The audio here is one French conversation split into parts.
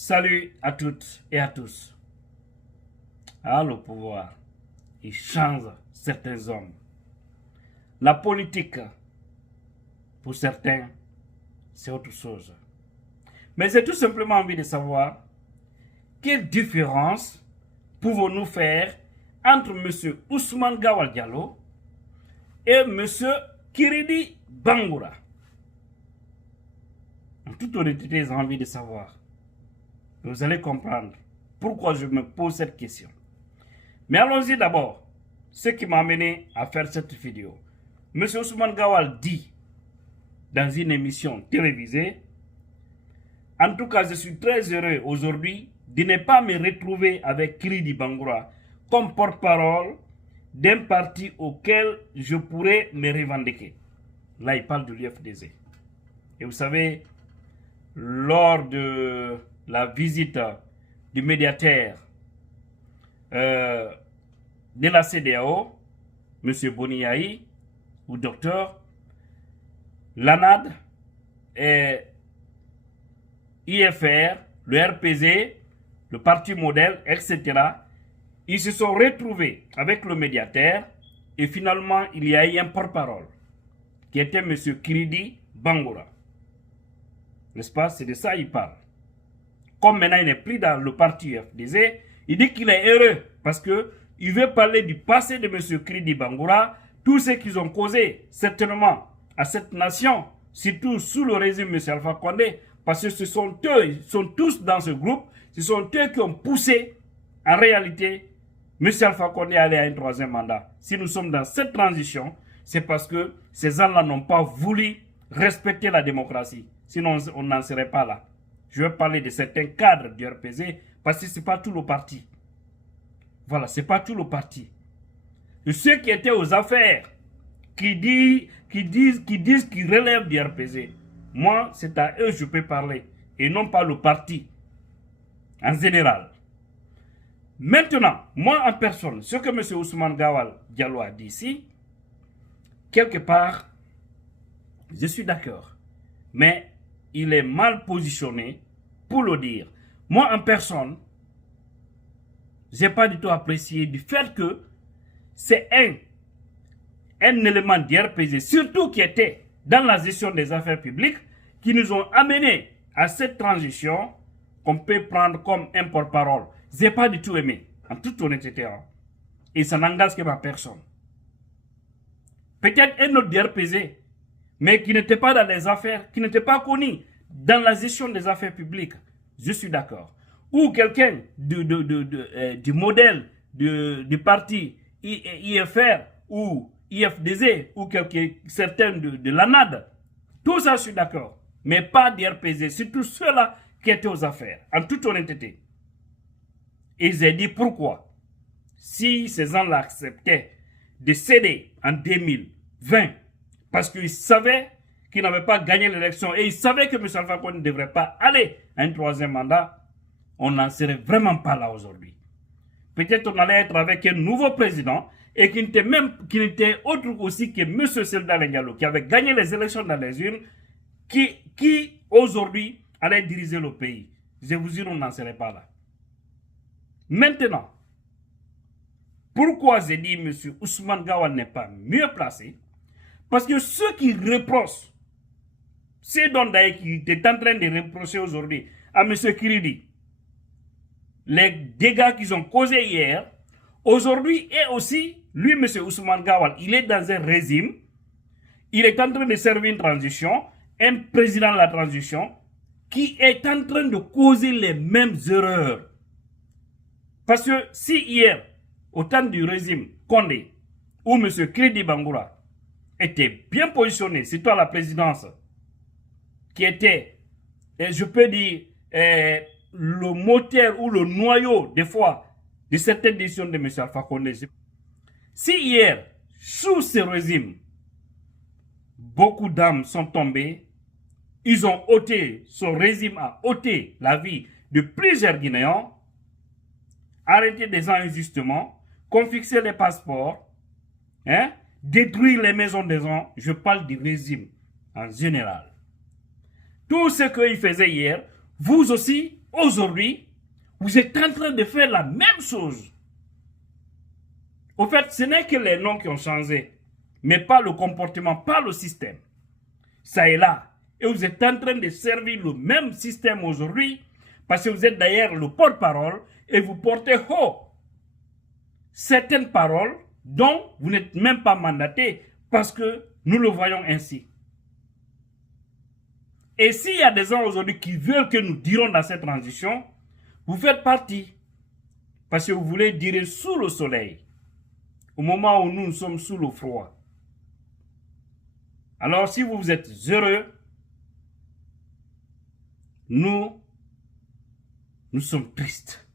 Salut à toutes et à tous. Ah, le pouvoir, il change certains hommes. La politique, pour certains, c'est autre chose. Mais j'ai tout simplement envie de savoir quelle différence pouvons-nous faire entre M. Ousmane Gawal Diallo et M. Kiridi Bangoura. En toute honnêteté, j'ai envie de savoir. Vous allez comprendre pourquoi je me pose cette question. Mais allons-y d'abord. Ce qui m'a amené à faire cette vidéo. M. Ousmane Gawal dit dans une émission télévisée, en tout cas, je suis très heureux aujourd'hui de ne pas me retrouver avec Kiridi Bangoura comme porte-parole d'un parti auquel je pourrais me revendiquer. Là, il parle de l'UFDG. Et vous savez, lors de la visite du médiateur de la CEDEAO, M. Boniaï, ou docteur, l'ANAD, et IFR, le RPZ, le parti modèle, etc., ils se sont retrouvés avec le médiateur et finalement il y a eu un porte-parole qui était M. Kiridi Bangoura. N'est-ce pas? C'est de ça qu'il parle. Comme maintenant il n'est plus dans le parti FDZ, il dit qu'il est heureux parce qu'il veut parler du passé de M. Kiridi Bangoura, tout ce qu'ils ont causé certainement à cette nation, surtout sous le régime de M. Alpha Condé, parce que ce sont eux, ils sont tous dans ce groupe, ce sont eux qui ont poussé, en réalité, M. Alpha Condé à aller à un troisième mandat. Si nous sommes dans cette transition, c'est parce que ces gens-là n'ont pas voulu respecter la démocratie. Sinon, on n'en serait pas là. Je vais parler de certains cadres du RPZ parce que ce n'est pas tout le parti. Voilà, ce n'est pas tout le parti. Et ceux qui étaient aux affaires, qui disent qu'ils relèvent du RPZ, moi, c'est à eux que je peux parler et non pas le parti en général. Maintenant, moi en personne, ce que M. Ousmane Gawal Diallo a dit ici, quelque part, je suis d'accord. Mais il est mal positionné pour le dire. Moi en personne, je n'ai pas du tout apprécié du fait que c'est un élément du RPZ, surtout qui était dans la gestion des affaires publiques, qui nous ont amenés à cette transition qu'on peut prendre comme un porte-parole. Je n'ai pas du tout aimé, en toute honnêteté. Hein. Et ça n'engage que ma personne. Peut-être un autre du RPZ, mais qui n'était pas dans les affaires, qui n'était pas connu dans la gestion des affaires publiques. Je suis d'accord. Ou quelqu'un du modèle du parti IFR ou IFDZ ou certains de l'ANAD. Tout ça, je suis d'accord. Mais pas du RPZ, surtout ceux-là qui étaient aux affaires, en toute honnêteté. Et j'ai dit pourquoi. Si ces gens-là acceptaient de céder en 2020, parce qu'ils savaient qu'ils n'avaient pas gagné l'élection et ils savaient que M. Alpha Condé ne devrait pas aller à un troisième mandat, on n'en serait vraiment pas là aujourd'hui. Peut-être on allait être avec un nouveau président et qui n'était autre aussi que M. Selda Diallo, qui avait gagné les élections dans les urnes, qui aujourd'hui allait diriger le pays. Je vous jure, on n'en serait pas là. Maintenant, pourquoi j'ai dit M. Ousmane Gawal n'est pas mieux placé? Parce que ceux qui reprochent, c'est donc d'ailleurs qui est en train de reprocher aujourd'hui à M. Kiridi, les dégâts qu'ils ont causés hier, aujourd'hui et aussi, lui, M. Ousmane Gawal, il est dans un régime, il est en train de servir une transition, un président de la transition, qui est en train de causer les mêmes erreurs. Parce que si hier, au temps du régime Condé, où M. Kiridi Bangoura était bien positionné, surtout à la présidence, qui était, je peux dire, le moteur ou le noyau, des fois, de certaines décisions de M. Alpha Condé. Si hier, sous ce régime, beaucoup d'âmes sont tombées, ils ont ôté, son régime a ôté la vie de plusieurs Guinéens, arrêté des gens injustement, confisqué les passeports, détruire les maisons des gens, je parle du régime en général. Tout ce qu'il faisait hier, vous aussi, aujourd'hui, vous êtes en train de faire la même chose. Au fait, ce n'est que les noms qui ont changé, mais pas le comportement, pas le système. Ça est là. Et vous êtes en train de servir le même système aujourd'hui, parce que vous êtes d'ailleurs le porte-parole et vous portez haut certaines paroles dont vous n'êtes même pas mandaté, parce que nous le voyons ainsi. Et s'il y a des gens aujourd'hui qui veulent que nous dirons dans cette transition, vous faites partie. Parce que vous voulez dire sous le soleil, au moment où nous sommes sous le froid. Alors si vous êtes heureux, nous sommes tristes,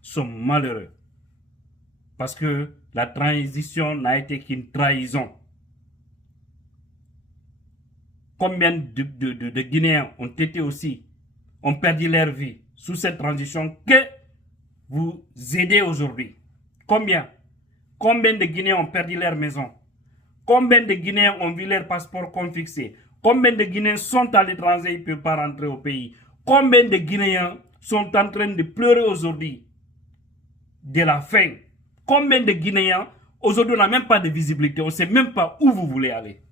nous sommes malheureux. Parce que la transition n'a été qu'une trahison. Combien de Guinéens ont été aussi, ont perdu leur vie sous cette transition que vous aidez aujourd'hui? Combien? Combien de Guinéens ont perdu leur maison? Combien de Guinéens ont vu leur passeport confisqué? Combien de Guinéens sont à l'étranger et ne peuvent pas rentrer au pays? Combien de Guinéens sont en train de pleurer aujourd'hui de la faim? Combien de Guinéens aujourd'hui n'ont même pas de visibilité? On ne sait même pas où vous voulez aller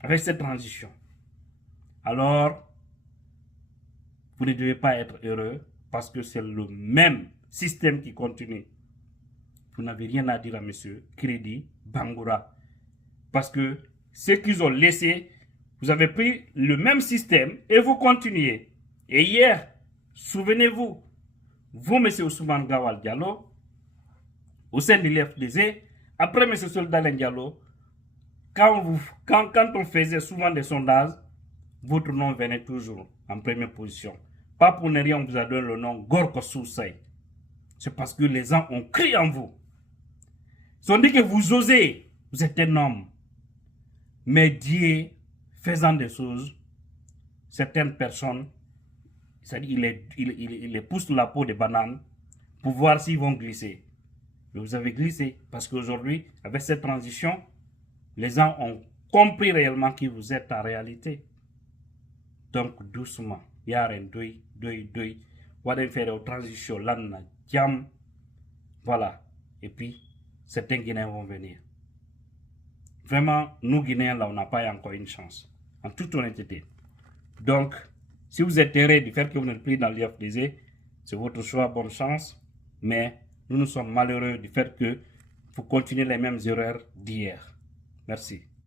avec cette transition. Alors, vous ne devez pas être heureux parce que c'est le même système qui continue. Vous n'avez rien à dire à M. Crédit Bangoura. Parce que ce qu'ils ont laissé, vous avez pris le même système et vous continuez. Et hier, souvenez-vous, vous, M. Ousmane Gawal Diallo, au sein de l'FDZ, après M. Soldalen Diallo, quand on faisait souvent des sondages, votre nom venait toujours en première position. Pas pour ne rien, on vous a donné le nom Gorko Soussaï. C'est parce que les gens ont crié en vous. Ils ont dit que vous osez, vous êtes un homme. Mais Dieu, faisant des choses, certaines personnes, c'est-à-dire il les pousse la peau de banane pour voir s'ils vont glisser. Mais vous avez glissé parce qu'aujourd'hui, avec cette transition, les gens ont compris réellement qui vous êtes en réalité. Donc, doucement, il y a un deuil, voilà faire une transition, là, jam, voilà. Et puis, certains Guinéens vont venir. Vraiment, nous Guinéens, là, on n'a pas encore une chance, en toute honnêteté. Donc, si vous êtes heureux du fait que vous n'êtes plus dans l'IFDZ, c'est votre choix, bonne chance. Mais nous sommes malheureux du fait que vous continuez les mêmes erreurs d'hier. Merci.